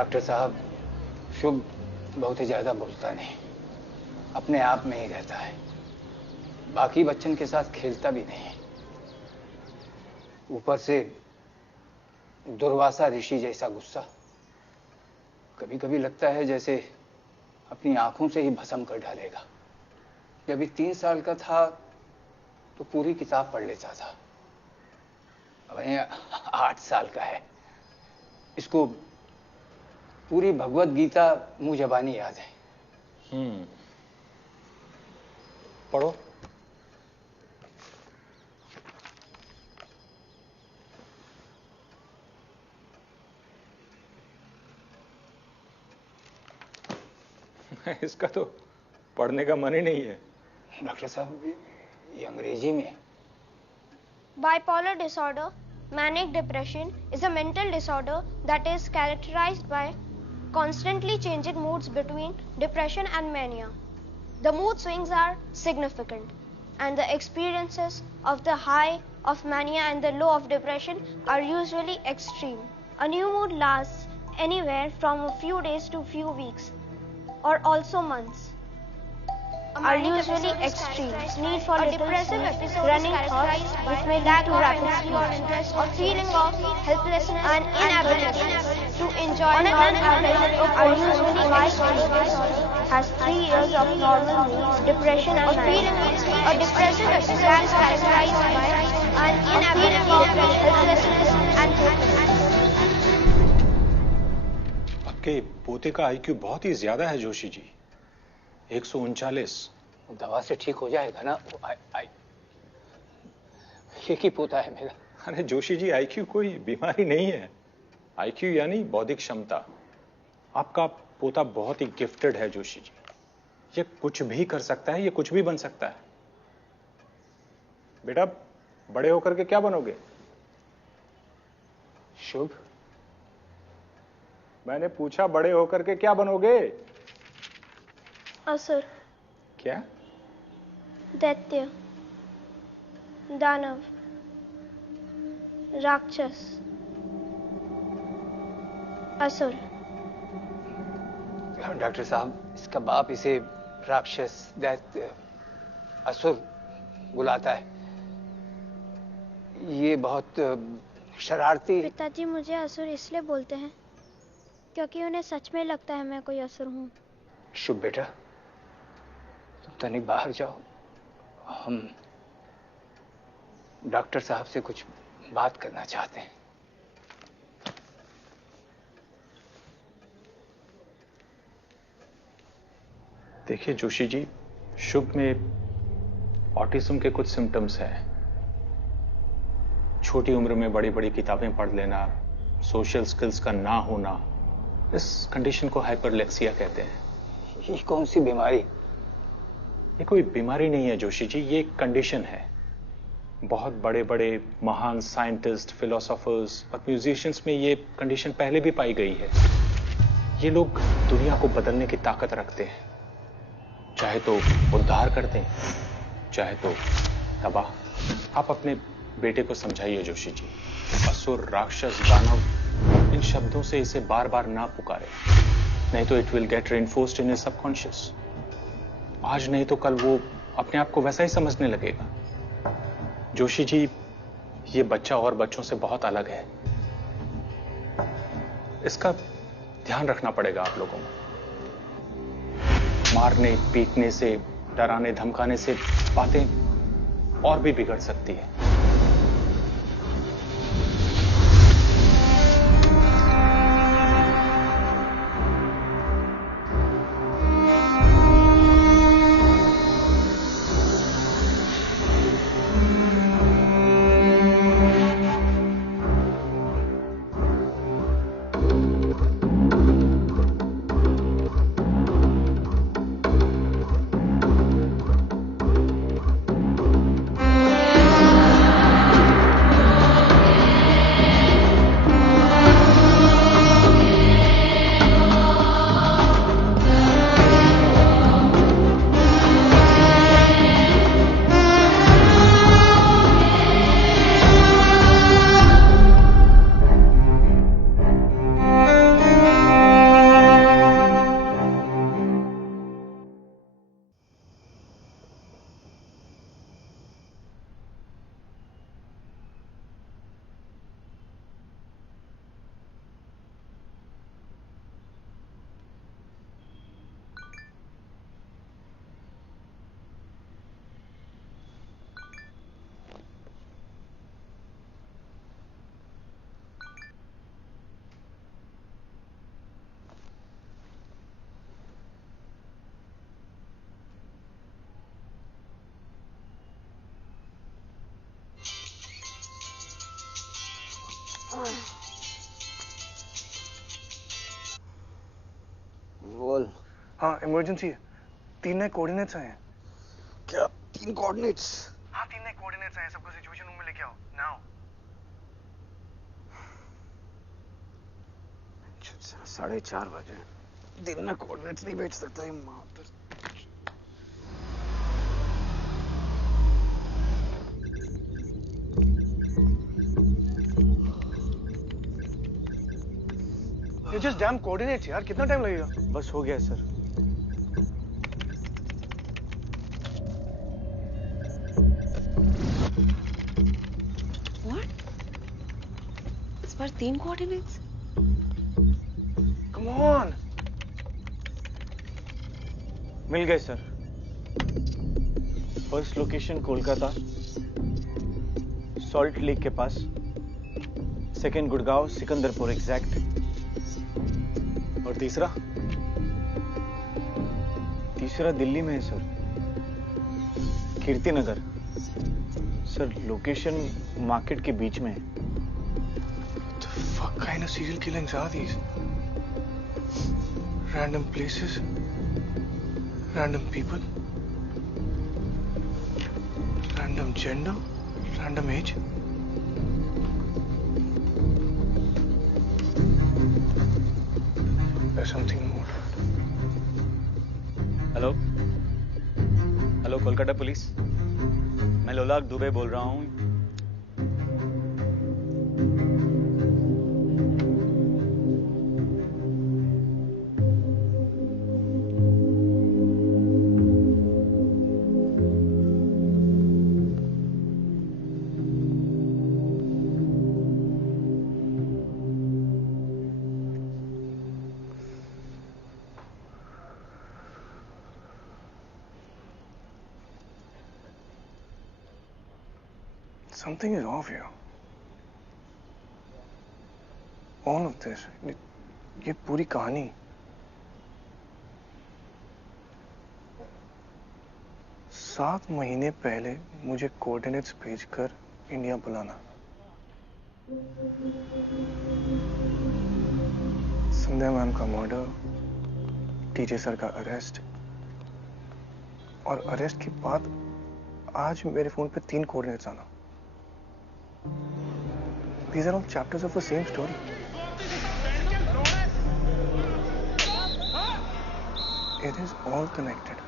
Doctor साहब, शुभ बहुत ही ज्यादा बोलता नहीं, अपने आप में ही रहता है। बाकी बच्चन के साथ खेलता भी नहीं। ऊपर से दुर्वासा ऋषि जैसा गुस्सा। कभी कभी लगता है जैसे अपनी आंखों से ही भस्म कर डालेगा। जब 3 साल का था तो पूरी किताब पढ़ लेता था। अब ये 8 साल का है, इसको पूरी भगवत गीता मुंह जबानी याद है। पढ़ो। इसका तो पढ़ने का मन ही नहीं है। डॉक्टर साहब, ये अंग्रेजी में। Bipolar disorder, manic depression, is a mental disorder that is characterized by constantly changing moods between depression and mania. The mood swings are significant, and the experiences of the high of mania and the low of depression are usually extreme. A new mood lasts anywhere from a few days to few weeks, or also months. Are usually extreme. Need for little depressive episode running thoughts which may lead to rapid sleep, or feeling of helplessness and inability to enjoy non-average are usually extreme. Has 3 years of normal mood, depression and feeling a depressive episode is characterized by an inability of helplessness and hopelessness. आपके पोते का IQ बहुत ही ज्यादा है जोशी जी, 139। दवा से ठीक हो जाएगा ना? एक ही पोता है मेरा। अरे जोशी जी, IQ कोई बीमारी नहीं है। IQ यानी बौद्धिक क्षमता। आपका पोता बहुत ही गिफ्टेड है जोशी जी। ये कुछ भी कर सकता है, ये कुछ भी बन सकता है। बेटा, बड़े होकर के क्या बनोगे? शुभ, मैंने पूछा बड़े होकर के क्या बनोगे? असुर, क्या? दैत्य, दानव, राक्षस, असुर। डॉक्टर साहब, इसका बाप इसे राक्षस, दैत्य, असुर बुलाता है। ये बहुत शरारती। पिताजी मुझे असुर इसलिए बोलते हैं क्योंकि उन्हें सच में लगता है मैं कोई असुर हूं। शुभ बेटा, तुम तनिक बाहर जाओ, हम डॉक्टर साहब से कुछ बात करना चाहते हैं। देखिए जोशी जी, शुभ में ऑटिज्म के कुछ सिम्टम्स हैं। छोटी उम्र में बड़ी बड़ी किताबें पढ़ लेना, सोशल स्किल्स का ना होना, इस कंडीशन को हाइपरलेक्सिया कहते हैं। ये कौन सी बीमारी? ये कोई बीमारी नहीं है जोशी जी, ये एक कंडीशन है। बहुत बड़े बड़े महान साइंटिस्ट, फिलोसोफर्स और म्यूजिशियंस में ये कंडीशन पहले भी पाई गई है। ये लोग दुनिया को बदलने की ताकत रखते हैं, चाहे तो उद्धार करते हैं, चाहे तो तबाह। आप अपने बेटे को समझाइए जोशी जी, असुर, राक्षस, दानव, इन शब्दों से इसे बार बार ना पुकारे, नहीं तो it will get reinforced in his subconscious. आज नहीं तो कल वो अपने आप को वैसा ही समझने लगेगा। जोशी जी, ये बच्चा और बच्चों से बहुत अलग है, इसका ध्यान रखना पड़ेगा आप लोगों को। मारने पीटने से, डराने धमकाने से बातें और भी बिगड़ सकती है। हाँ इमरजेंसी है, 3 नए कोऑर्डिनेट्स आए हैं। क्या 3 कोऑर्डिनेट्स? हाँ 3 नए कोऑर्डिनेट्स आए हैं, सबको सिचुएशन रूम में लेके आओ नाउ। 4:30 बजे दिन में कोऑर्डिनेट्स नहीं भेज सकता ये मादर। ये जस्ट डैम कोऑर्डिनेट्स यार, कितना टाइम लगेगा? बस हो गया सर। What? इस बार 3 कोऑर्डिनेट्स? Come on. मिल गए sir. First location Kolkata, Salt Lake के पास। Second Gurgaon, Sikandarpur exact. और तीसरा दिल्ली में है sir, Kirti Nagar. Sir location market के बीच में है। The fuck kind of serial killings are these? Random places, random people, random gender, random age. There's something more. Hello Kolkata police, मैं लोलाक दुबे बोल रहा हूँ। Something is off here. All of this, ये पूरी कहानी। सात महीने पहले मुझे कोऑर्डिनेट्स भेजकर इंडिया बुलाना, संध्या मैम का मर्डर, टीजे सर का अरेस्ट, और अरेस्ट के बाद आज मेरे फोन पे 3 कोऑर्डिनेट्स आना। These are all chapters of the same story. It is all connected.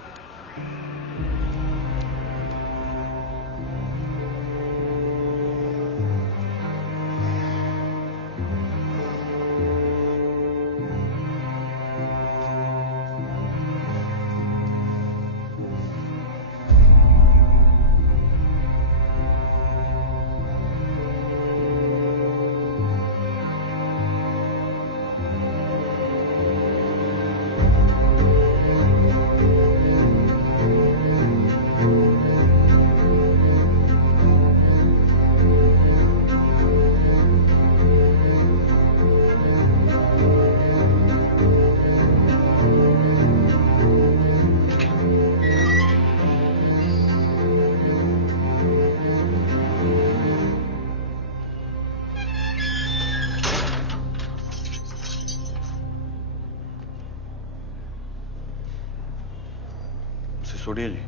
Sisodia जी,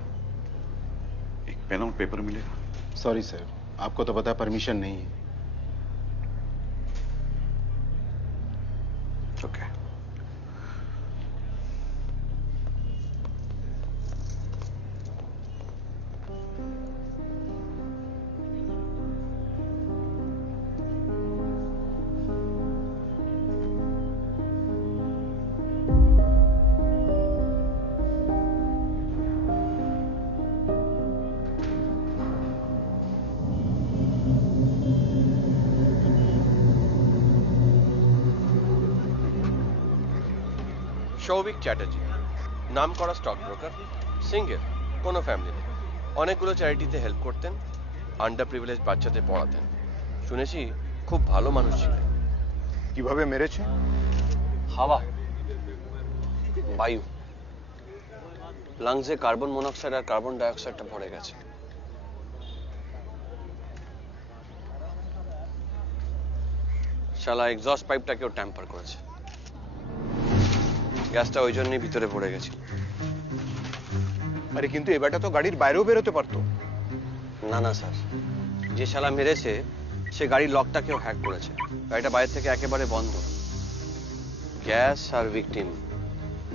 एक पेन और पेपर मिलेगा? सॉरी सर, आपको तो पता परमिशन नहीं है। ओके। সৌভিক চ্যাটার্জি, নাম করা স্টক ব্রোকার, সিঙ্গেল, কোনো ফ্যামিলি নেই, অনেকগুলো চ্যারিটিতে হেল্প করতেন, আন্ডার প্রিভিলেজ বাচ্চাদের পড়াতেন। শুনেছি খুব ভালো মানুষ ছিলেন। কিভাবে মেরেছে? হাওয়া, বায়ু, লাংসে কার্বন মনোক্সাইড আর কার্বন ডাইঅক্সাইডটা ভরে গেছে। শালা এক্সস্ট পাইপটাকেও ট্যাম্পার করেছে। গ্যাসটা ওই জন্যই ভিতরে পড়ে গেছে। আরে কিন্তু এবারটা তো গাড়ির বাইরেও বেরোতে পারতো। না না স্যার, যে শালা মেরেছে সে গাড়ির লকটাকেও হ্যাক করেছে। গাড়িটা বাইরে থেকে একেবারে বন্ধ। গ্যাস আর ভিকটিম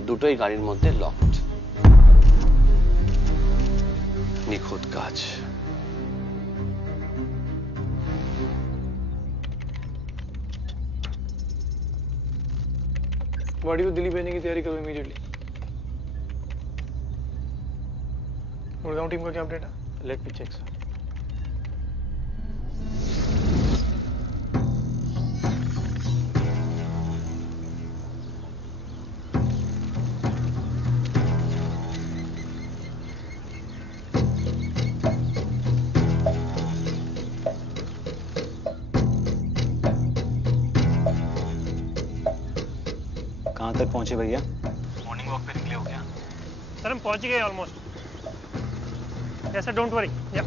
দুটোই গাড়ির মধ্যে লকড। নিখুঁত কাজ। बॉडी को दिल्ली भेजने की तैयारी करो इमीडिएटली। गुड़गांव टीम का क्या अपडेट है? Let me check sir. कहाँ तक पहुंचे भैया? मॉर्निंग वॉक पे निकले हो क्या? सर हम पहुंच गए almost. Yes sir, don't worry. या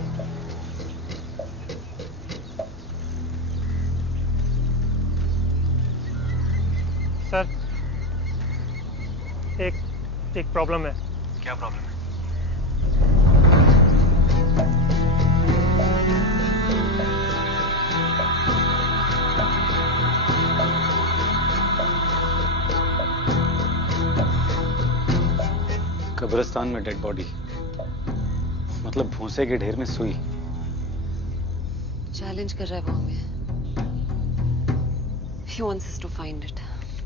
सर, एक प्रॉब्लम है। क्या प्रॉब्लम है? कब्रिस्तान में डेड बॉडी, मतलब भूसे के ढेर में सुई। चैलेंज कर रहा है वो हमें। He wants us to find it.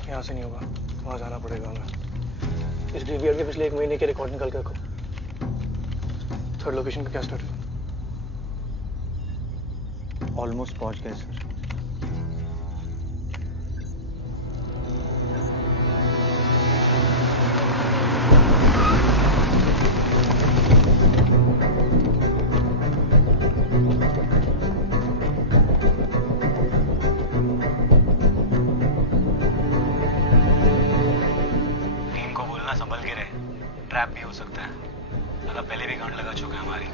यहाँ से नहीं होगा, वहाँ जाना पड़ेगा हमें। इस डीवीआर के पिछले 1 महीने के रिकॉर्ड निकाल के रखो। थर्ड लोकेशन का क्या स्टेटस? ऑलमोस्ट पहुंच गए सर। ट्रैप भी हो सकता है, मतलब पहले भी गांड लगा चुका है हमारी।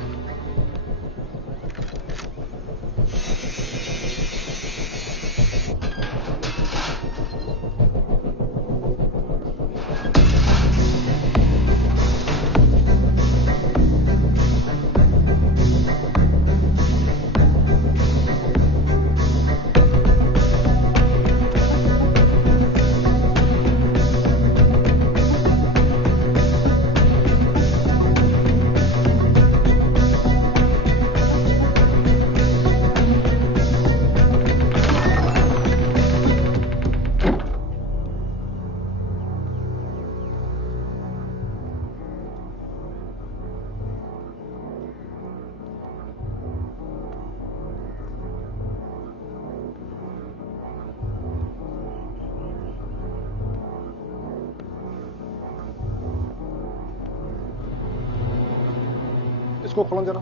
इसको खोलो जरा।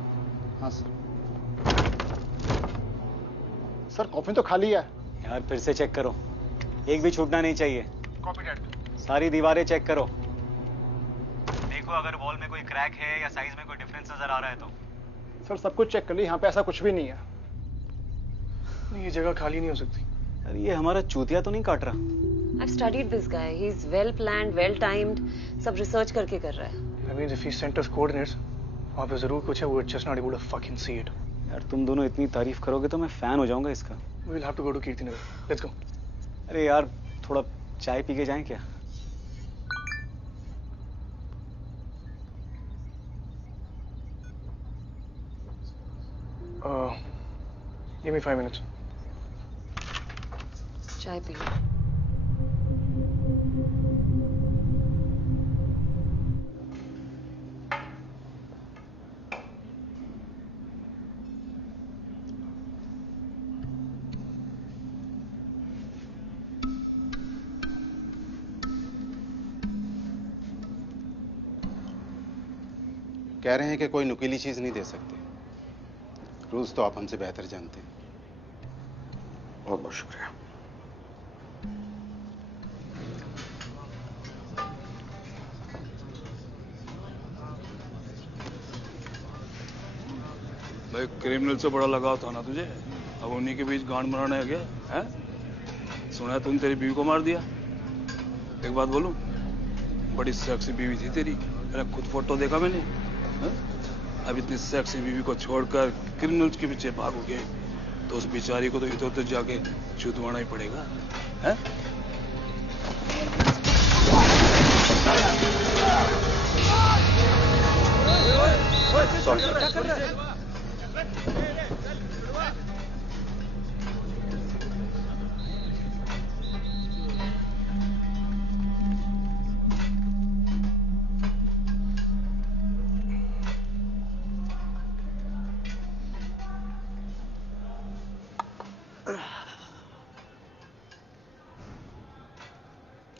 हाँ सर। सर कॉफी तो खाली है यार, फिर से चेक करो, एक भी छूटना नहीं चाहिए। Copy dad. सारी दीवारें चेक करो, देखो अगर वॉल में कोई क्रैक है या साइज में कोई डिफरेंस नजर आ रहा है तो। सर सब कुछ चेक कर ली, यहाँ पे ऐसा कुछ भी नहीं है। ये जगह खाली नहीं हो सकती। अरे ये हमारा चूतिया तो नहीं काट रहा? I've studied this guy. He's well planned, well timed. सब रिसर्च करके कर रहा है। That means if he sent us coordinates, वहाँ पे जरूर कुछ है, we were just not able to fucking see it. यार तुम दोनों इतनी तारीफ करोगे तो मैं फैन हो जाऊंगा इसका। We'll have to go to Kirtinagar. Let's go. अरे यार थोड़ा चाय पी के जाएं क्या? Give me 5 minutes. चाय पी लो। कह रहे हैं कि कोई नुकीली चीज नहीं दे सकते। रूल्स तो आप हमसे बेहतर जानते हैं। बहुत बहुत शुक्रिया। भाई क्रिमिनल से बड़ा लगाव था ना तुझे, अब उन्हीं के बीच गांड मराने आ गया है? सुना है तुम तेरी बीवी को मार दिया। एक बात बोलूं, बड़ी सेक्सी बीवी थी तेरी, मेरा खुद फोटो देखा मैंने। हा? अब इतनी सेक्सी बीवी को छोड़कर क्रिमिनल्स के पीछे भागोगे तो उस बेचारी को तो इधर उधर जाके चुदवाना ही पड़ेगा। है?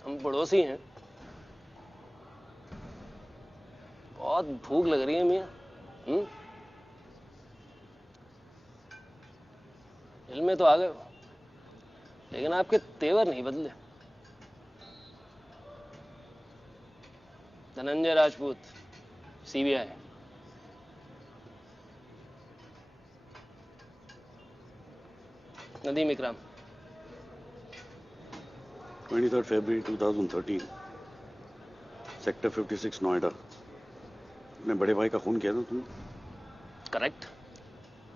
हम पड़ोसी हैं। बहुत भूख लग रही है मियाँ। दिल में तो आ गए हो, लेकिन आपके तेवर नहीं बदले। धनंजय राजपूत, सीबीआई। नदीम इकराम, 23 फरवरी 2013, सेक्टर 56 नोएडा। अपने बड़े भाई का खून किया था तुमने? करेक्ट,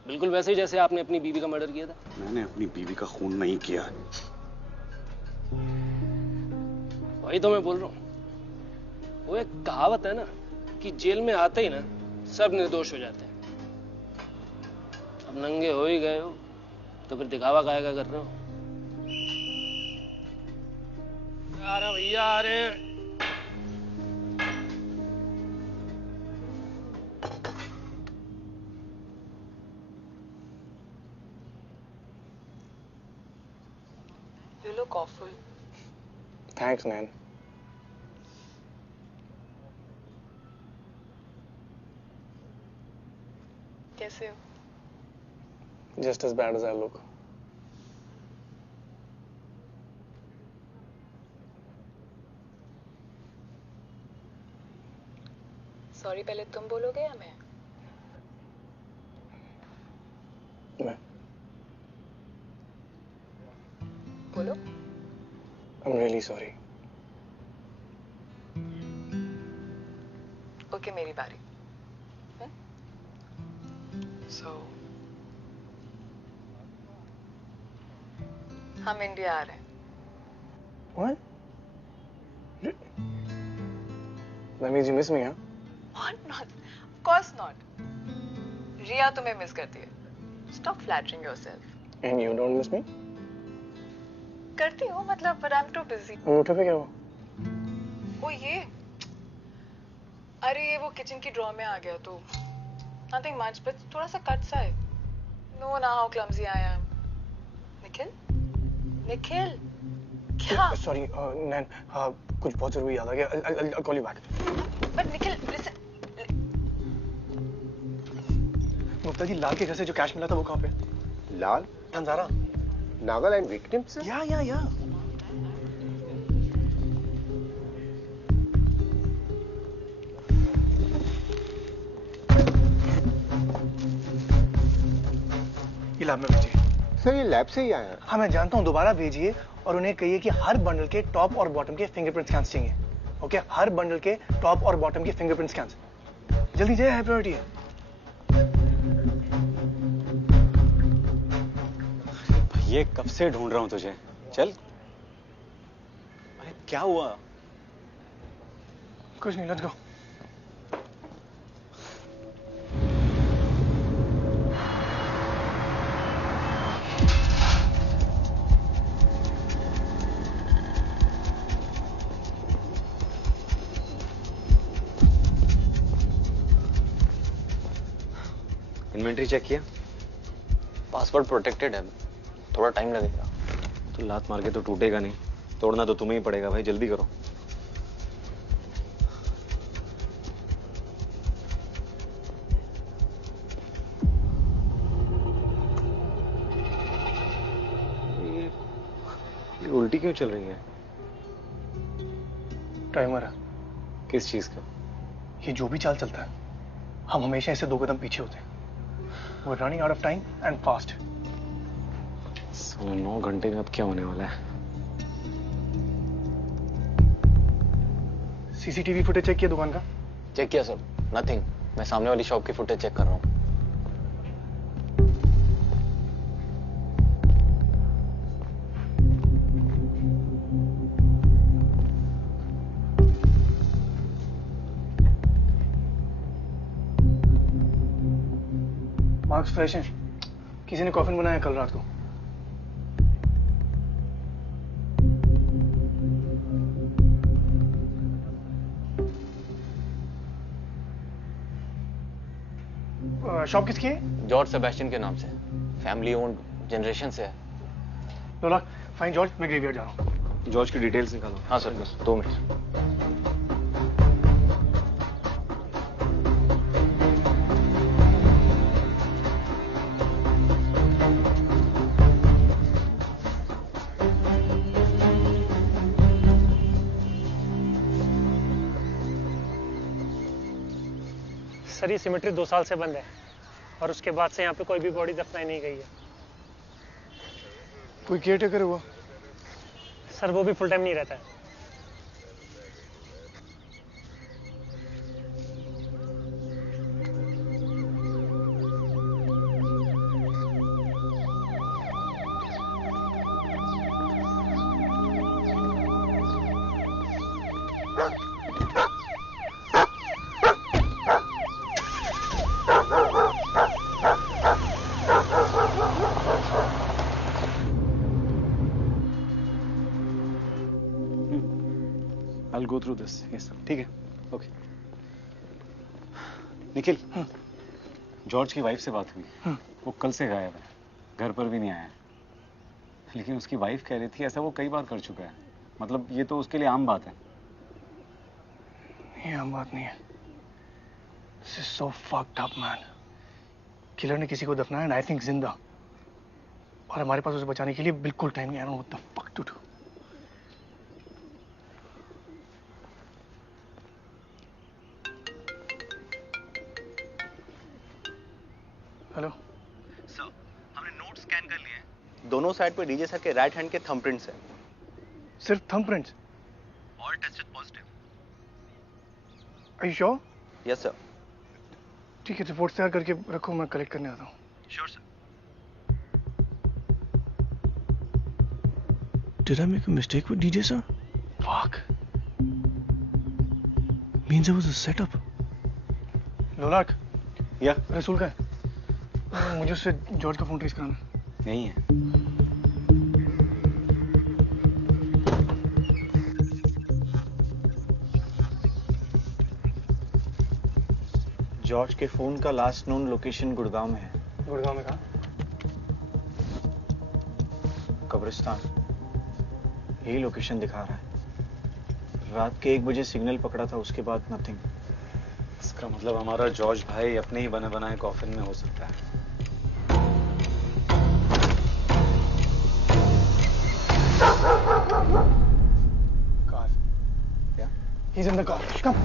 बिल्कुल वैसे ही जैसे आपने अपनी बीवी का मर्डर किया था। मैंने अपनी बीवी का खून नहीं किया। वही तो मैं बोल रहा हूं। वो एक कहावत है ना कि जेल में आते ही ना सब निर्दोष हो जाते हैं। अब नंगे हो ही गए हो तो फिर दिखावा काहे का कर रहे हो? अरे भैया, अरे You look awful. Thanks, man. कैसे हो? Just as bad as I look. Sorry पहले तुम बोलोगे या मैं? मैं। बोलो। I'm really sorry. ओके, मेरी बारी। So, हम इंडिया आ रहे हैं। What? That means you miss me, huh? What not? Of course not. रिया तुम्हें मिस करती है। Stop flattering yourself. And you don't miss me? करती हूँ मतलब, but I'm too busy. अंगूठे पे क्या हुआ? ओ ये, अरे ये वो किचन की ड्रॉ में आ गया तो nothing much, but थोड़ा सा कट सा है। No, now how clumsy I am. Nikhil? Nikhil? क्या? Sorry, Nan, कुछ बहुत जरूरी याद आ गया। I'll call you back. But Nikhil, listen. Gupta ji, लाल के घर से जो कैश मिला था वो कहाँ पे? लाल? धनजारा। नागालैंड विक्टिम से? या। ये लैब में भेजिए। सर, ये लैब से ही आया है। हाँ, मैं जानता हूँ, दोबारा भेजिए और उन्हें कहिए कि हर बंडल के टॉप और बॉटम के फिंगरप्रिंट स्कैन्स चाहिए। ओके, हर बंडल के टॉप और बॉटम के फिंगरप्रिंट स्कैन्स। जल्दी जाइए, हाई प्रायोरिटी है। ये कब से ढूंढ रहा हूं तुझे। चल। अरे क्या हुआ? कुछ नहीं, लेट्स गो। इन्वेंटरी चेक किया? पासवर्ड प्रोटेक्टेड है, थोड़ा टाइम लगेगा। तो लात मार के तो टूटेगा नहीं, तोड़ना तो तुम्हें ही पड़ेगा भाई, जल्दी करो। ये उल्टी क्यों चल रही है? टाइमर है। किस चीज का? ये जो भी चाल चलता है, हम हमेशा इसे 2 कदम पीछे होते हैं। We're running out of time and fast. 9 घंटे में अब क्या होने वाला है? सीसीटीवी फुटेज चेक किया दुकान का? चेक किया सर, नथिंग। मैं सामने वाली शॉप की फुटेज चेक कर रहा हूँ। मार्क्स फ्रेश हैं। किसी ने कॉफिन बनाया कल रात को। शॉप किसकी है? जॉर्ज सेबेस्टियन के नाम से, फैमिली ओन्ड, जनरेशन से है। लोला, फाइन जॉर्ज, मैं ग्रेवयार्ड जा रहा हूँ। जॉर्ज की डिटेल्स निकालो। हाँ सर, बस 2 मिनट। सर ये सिमेट्री 2 साल से बंद है और उसके बाद से यहाँ पे कोई भी बॉडी दफनाई नहीं गई है। कोई केयर टेकर हुआ? सर वो भी फुल टाइम नहीं रहता है। I'll go through this. Yes, sir. ठीक है. Okay. निखिल, जॉर्ज की वाइफ से बात हुई। वो कल से गायब है, घर पर भी नहीं आया। लेकिन उसकी वाइफ कह रही थी ऐसा वो कई बार कर चुका है। मतलब ये तो उसके लिए आम बात है। ये आम बात नहीं है। This is so fucked up, man. Killer ने किसी को दफनाया, and I think जिंदा। और हमारे पास उसे बचाने के लिए बिल्कुल टाइम नहीं। I don't know what the fuck to do. Hello sir, हमने नोट स्कैन कर लिए हैं। दोनों साइड पे डीजे सर के राइट हैंड के थंबप्रिंट्स हैं। सिर्फ thumbprints? All tested positive. Are you sure? Yes sir. ठीक है, रिपोर्ट तैयार करके रखो, मैं कलेक्ट करने आता हूँ। Sure sir. Did I make a mistake with DJ sir? Fuck. Means it was a setup. लोलाक। या? रसूल का है? मुझे उससे जॉर्ज का फोन ट्रेस कराना। नहीं है। जॉर्ज के फोन का लास्ट नोन लोकेशन गुड़गांव में है। गुड़गांव में कहाँ? कब्रिस्तान। यही लोकेशन दिखा रहा है। रात के 1 बजे सिग्नल पकड़ा था, उसके बाद नथिंग। इसका मतलब हमारा जॉर्ज भाई अपने ही बने बनाए कॉफिन में हो सकता है। Car. Yeah? He's in the car. Come.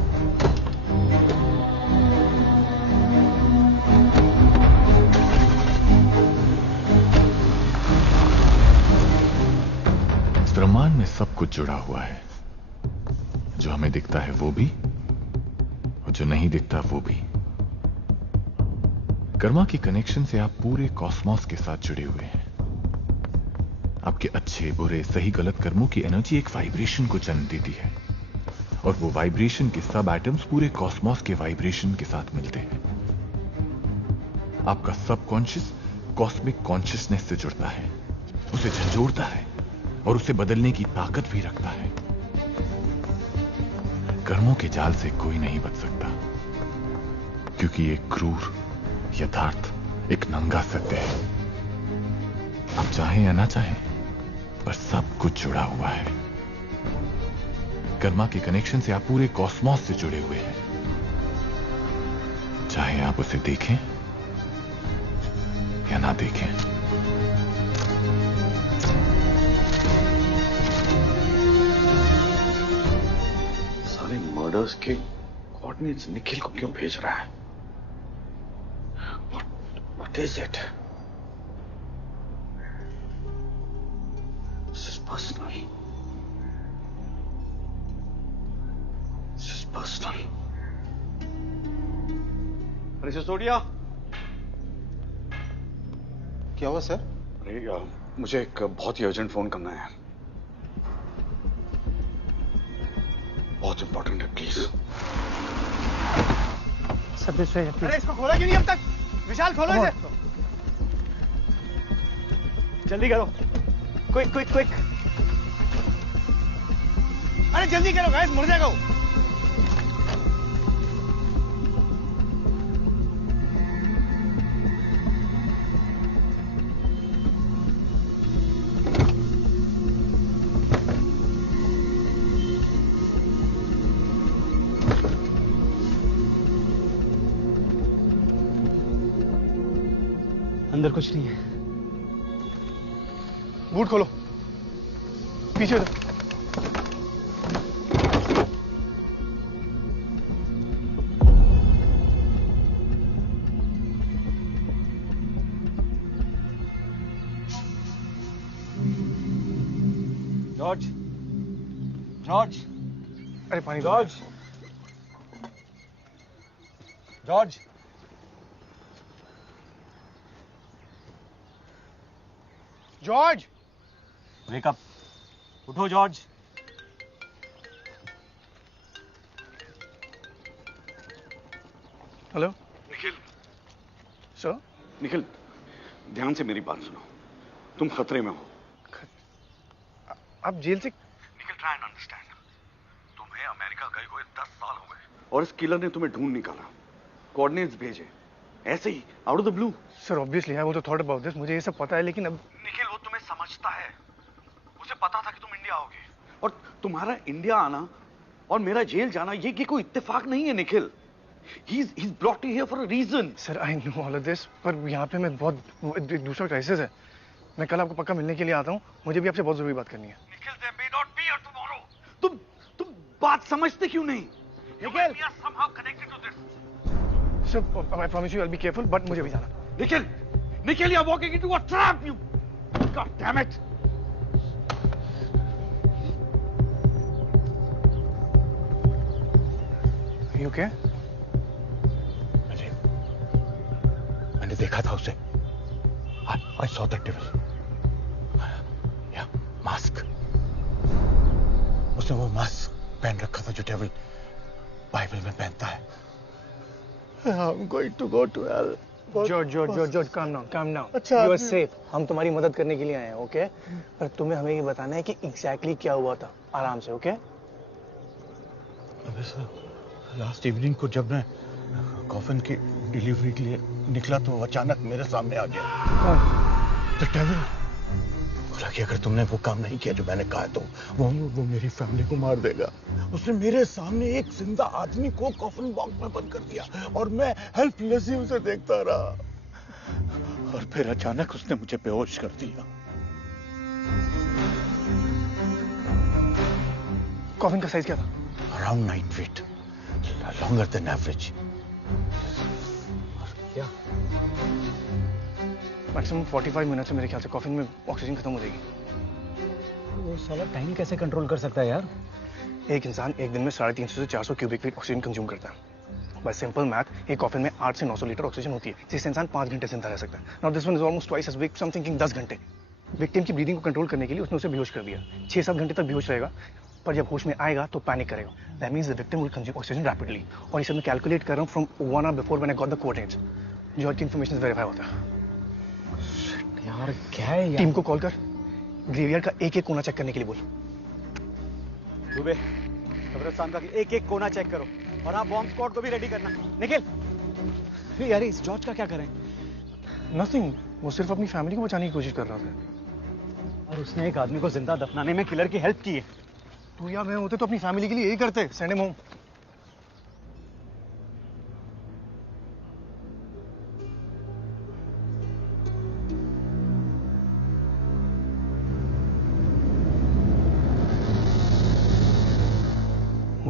इस ब्रह्मांड में सब कुछ जुड़ा हुआ है। जो हमें दिखता है वो भी, और जो नहीं दिखता वो भी। कर्मा के कनेक्शन से आप पूरे कॉस्मोस के साथ जुड़े हुए हैं। आपके अच्छे बुरे सही गलत कर्मों की एनर्जी एक वाइब्रेशन को जन्म देती है, और वो वाइब्रेशन के सब एटम्स पूरे कॉस्मोस के वाइब्रेशन के साथ मिलते हैं। आपका सबकॉन्शियस कॉस्मिक कॉन्शियसनेस से जुड़ता है, उसे झंझोड़ता है और उसे बदलने की ताकत भी रखता है। कर्मों के जाल से कोई नहीं बच सकता, क्योंकि ये क्रूर यथार्थ एक नंगा सत्य है। आप चाहें या ना चाहें, पर सब कुछ जुड़ा हुआ है। कर्मा के कनेक्शन से आप पूरे कॉस्मोस से जुड़े हुए हैं, चाहे आप उसे देखें या ना देखें। सारे मर्डर्स के कोऑर्डिनेट्स निखिल को क्यों भेज रहा है? What is it? This is personal. This is personal. अरे सिसोदिया, क्या हुआ सर? अरे मुझे एक बहुत ही अर्जेंट फोन करना है, बहुत इंपॉर्टेंट है, प्लीज। अरे इसको खोला क्यों नहीं अब तक? विशाल खोलो इसे। जल्दी करो, क्विक क्विक क्विक। अरे जल्दी करो गाइस, मर जाएगा वो। अंदर कुछ नहीं है। बूट खोलो, पीछे उधर। जॉर्ज, जॉर्ज, अरे पानी। George, George, George, wake up, उठो George. Hello Nikhil. Sir? Nikhil, ध्यान से मेरी बात सुनो, तुम खतरे में हो। आप जेल से? Nikhil, try and understand. तुम्हें अमेरिका गए हुए 10 साल हो गए और इस किलर ने तुम्हें ढूंढ निकाला, कोऑर्डिनेट्स भेजे, ऐसे ही out of the blue. Sir obviously I was thought about this, मुझे ये सब पता है, लेकिन अब निखिल, वो तुम्हें समझता है, उसे पता था कि तुम इंडिया आओगे, और तुम्हारा इंडिया आना और मेरा जेल जाना ये कोई इत्तेफाक नहीं है Nikhil. He's brought you here for a reason. Sir I know all of this, पर यहाँ पे मैं बहुत दूसरा क्राइसिस है। मैं कल आपको पक्का मिलने के लिए आता हूँ, मुझे भी आपसे बहुत जरूरी बात करनी है। Nikhil, there may not be here tomorrow. तुम बात समझते क्यों नहीं? Nikhil, we are somehow connected to this. Sir, I promise you I'll be careful, but मुझे भी जाना। Nikhil, Nikhil, you're walking into a trap, you. God damn it. You okay? मैंने देखा था उसे। I saw that devil. Yeah, mask. उसने वो mask पहन रखा था जो डेविल बाइबल में पहनता है। I'm going to go to hell. George, calm down. अच्छा, You are safe. हम तुम्हारी मदद करने के लिए आए हैं, ओके? पर तुम्हें हमें ये बताना है कि एग्जैक्टली क्या हुआ था, आराम से, ओके? अबे सर, लास्ट इवनिंग को जब मैं कॉफिन की डिलीवरी के लिए निकला तो वो अचानक मेरे सामने आ गया। The devil. बोला कि अगर तुमने वो काम नहीं किया जो मैंने कहा तो वो मेरी फैमिली को मार देगा। उसने मेरे सामने एक जिंदा आदमी को कॉफिन बॉक्स में बंद कर दिया और मैं हेल्पलेसली उसे देखता रहा, और फिर अचानक उसने मुझे बेहोश कर दिया। कॉफिन का साइज क्या था? Around 9 feet, longer than average. क्या? मैक्सिमम 45 मिनट से मेरे ख्याल से कॉफिन में ऑक्सीजन खत्म हो जाएगी। वो साला टाइम कैसे कंट्रोल कर सकता है यार? एक इंसान एक दिन में 350 से 400 क्यूबिक फीट ऑक्सीजन कंज्यूम करता है। बाय सिंपल मैथ, एक कॉफिन में 8 से 900 लीटर ऑक्सीजन होती है, जिससे इंसान 5 घंटे जिंदा रह सकता है। Now this one is almost twice as big, some thinking 10 घंटे। विक्टिम की ब्रीदिंग को कंट्रोल करने के लिए उसने उसे बेहोश कर दिया। 6-7 घंटे तक बेहोश रहेगा, पर जब होश में आएगा तो पैनिक करेगा। That means the victim will consume oxygen rapidly. और इसे मैं कैलकुलेट कर रहा हूं from 1 hour before when I got the coordinates. George की इंफॉर्मेशन वेरीफाई होता है। यार क्या है यार? टीम को कॉल कर, ग्रेवयार्ड का एक कोना चेक करने के लिए बोल। दुबे, कब्रिस्तान का एक कोना चेक करो, और आप बॉम्ब स्क्वाड को भी रेडी करना। निखिल, यार इस जॉर्ज का क्या करें? नथिंग, वो सिर्फ अपनी फैमिली को बचाने की कोशिश कर रहा था। और उसने एक आदमी को जिंदा दफनाने में किलर की हेल्प की है। तू या मैं होते तो अपनी फैमिली के लिए यही करते, send him home.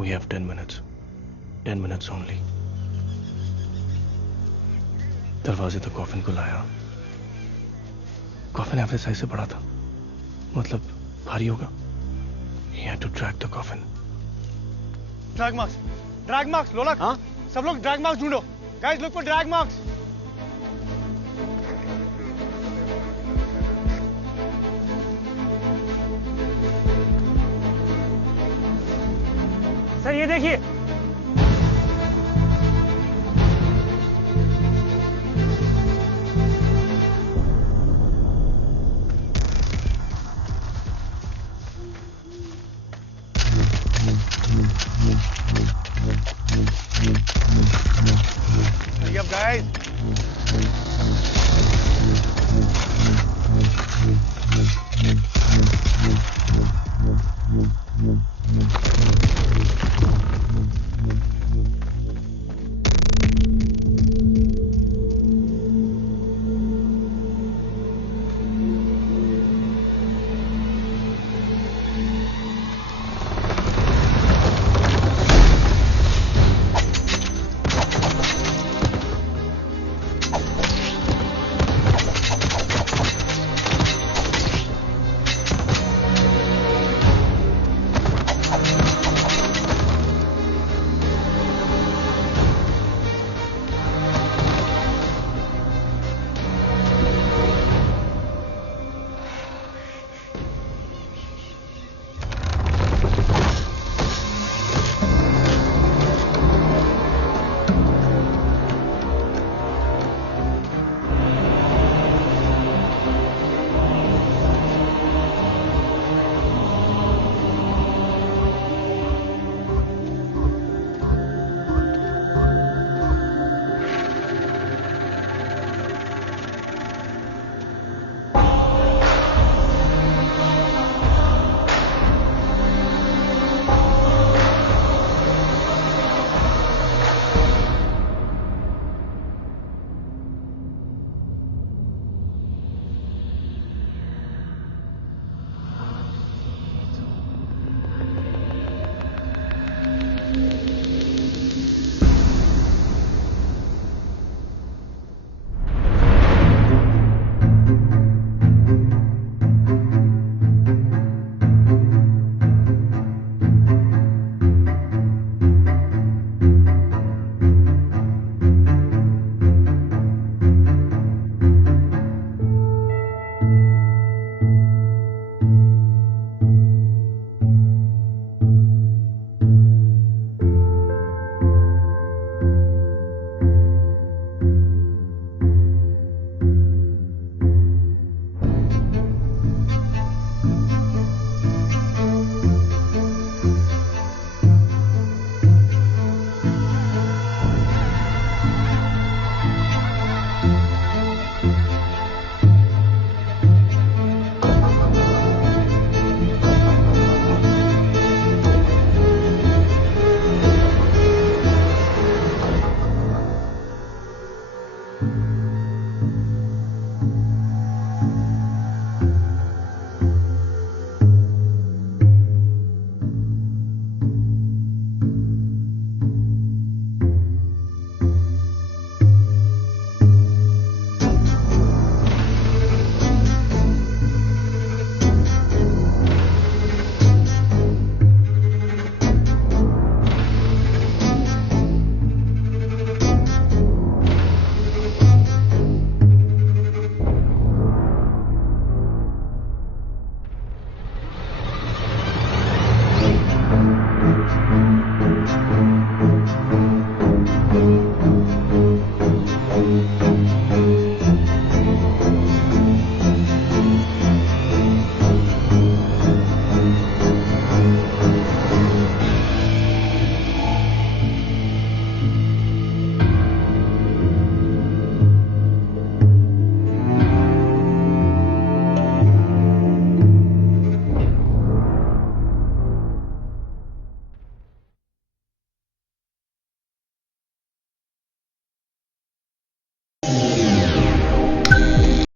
We have 10 minutes. 10 minutes only. दरवाजे तक कॉफिन को लाया। कॉफिन एवरेज साइज से बड़ा था, मतलब भारी होगा। He had to drag the coffin. Drag mask. Drag marks लोलक। हाँ सब लोग ड्रैग मार्क्स ढूंढो। Guys look for drag marks. Sir ये देखिए